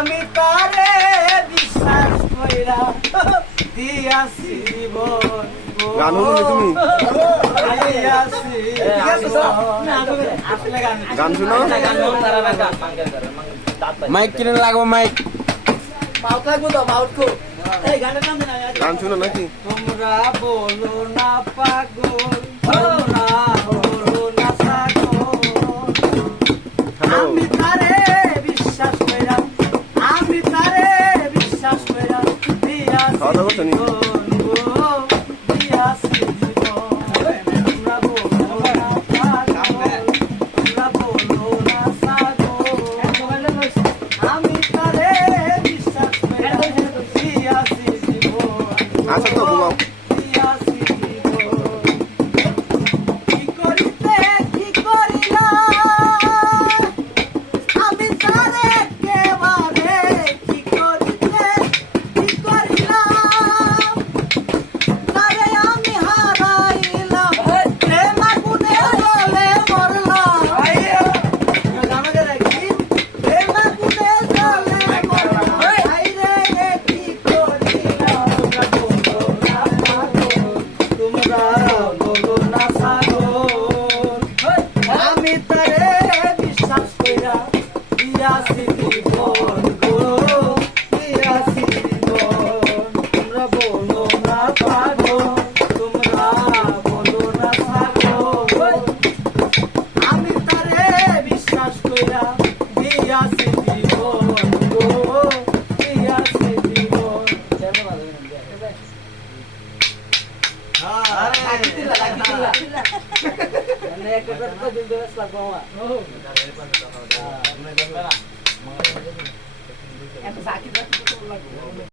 আমি তারে বিশ্বাস কইরা দিয়াছি জীবন গান শুনলি তুমি? দিয়াছি গান শুনো? মাইক কিনে লাগবো মাইক। মাউথ লাগবো তো মাউথ কো এই গানের নাম না গান শুনো নাকি? তোমরা বলো না পাগল তোমরা বলো না পাগল হ্যালো আমি তারে বিশ্বাস কইরা আমি তারে বিশ্বাস কইরা দিয়াছি খাওয়া দাওয়া করছো নি? জীবন দিয়াছি জীবন তোমরা বলো না পাগল তোমরা বলো না পাগল আমি তারে বিশ্বাস কইরা দিয়াছি জীবন আচ্ছা তো ঘুমাও। দিয়াছি জীবন কি করিতে কি করিলা আমি তারে একেবারে কি করিতে কি করিলাম তারে আমি হারাইলাম প্রেম আগুনে জ্বলে মরলাম প্রেম আগুনে জ্বলে মরলাম হায়রে কি করিলাম তোমরা বলো না সাগর আমি তারে বিশ্বাস কইরা দিয়াছি জীবন গো দিয়াছি জীবন তোমরা বলো না পাগল তোমরা বলো না সাগর আমি তারে বিশ্বাস কইরা দিয়াছি জীবন গো দিয়াছি জীবন একটা